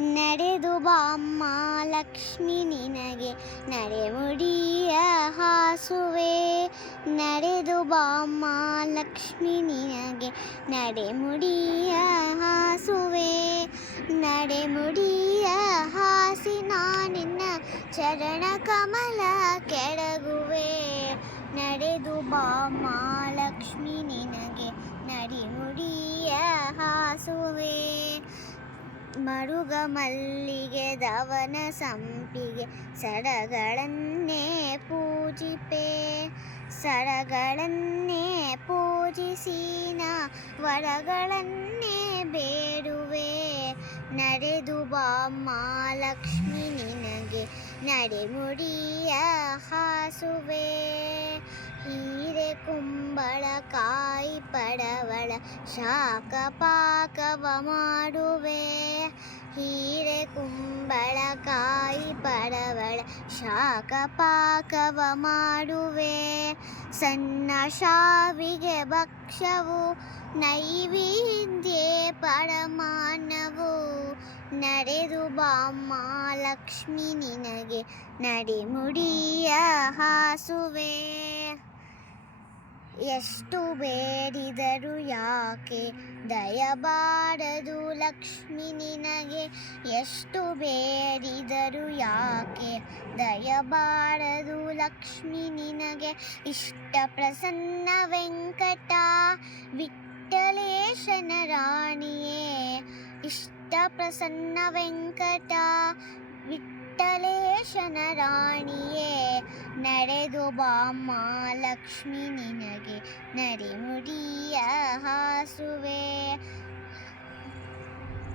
ನಡೆದು ಬಾಮ್ಮ ಲಕ್ಷ್ಮಿ ನಿನಗೆ ನಡೆಮುಡಿಯ ಹಾಸುವೆ. ನಡೆದು ಬಾಮ್ಮ ಲಕ್ಷ್ಮಿ ನಿನಗೆ ನಡೆಮುಡಿಯ ಹಾಸುವೆ. ನಡೆಮುಡಿಯ ಹಾಸಿ ನಿನ್ನ ಚರಣ ಕಮಲ ಕೆಳಗುವೆ. ನಡೆದು ಬಾಮ್ಮ ಲಕ್ಷ್ಮಿ ನಿನಗೆ ನಡೆಮುಡಿಯ ಹಾಸುವೆ. ಮರುಗ ಮಲ್ಲಿಗೆ ದವನ ಸಂಪಿಗೆ ಸಡಗಳನ್ನೇ ಪೂಜಿಪೆ. ಸಡಗಳನ್ನೇ ಪೂಜಿಸಿನ ವರಗಳನ್ನೇ ಬೇಡುವೆ. ನಡೆದು ಬಾಮ್ಮ ಲಕ್ಷ್ಮಿ ನಿನಗೆ ನಡೆಮುಡಿಯ ಹಾಸುವೆ. ಹೀರೆ ಕುಂಬಳ ಕಾಯಿ ಪಡವಳ ಶಾಖ ಪಾಕವ ಮಾಡುವೆ. ಹೀರೆ ಕುಂಬಳ ಕಾಯಿ ಪಡವಳ ಶಾಖ ಪಾಕವ ಮಾಡುವೆ. ಸಣ್ಣ ಶಾವಿಗೆ ಭಕ್ಷ್ಯವು ನೈವೇದ್ಯ ಪರಮಾನ್ನವು. ನಡೆದು ಬಾಮ್ಮ ಲಕ್ಷ್ಮಿ ನಿನಗೆ ನಡೆಮುಡಿಯ ಹಾಸುವೆ. ಎಷ್ಟು ಬೇಡಿದರು ಯಾಕೆ ದಯಬಾರದು ಲಕ್ಷ್ಮಿ ನಿನಗೆ. ಎಷ್ಟು ಬೇಡಿದರು ಯಾಕೆ ದಯಬಾರದು ಲಕ್ಷ್ಮಿ ನಿನಗೆ. ಇಷ್ಟ ಪ್ರಸನ್ನ ವೆಂಕಟ ವಿಠ್ಠಲೇಶನ ರಾಣಿಯೇ. ಇಷ್ಟ ಪ್ರಸನ್ನ ವೆಂಕಟ ವಿಠ್ಠಲೇಶನ ರಾಣಿಯೇ. ನಡೆದು ಬಾಮ್ಮ ಲಕ್ಷ್ಮಿ ನಿನಗೆ ನಡೆಮುಡಿಯ ಹಾಸುವೆ.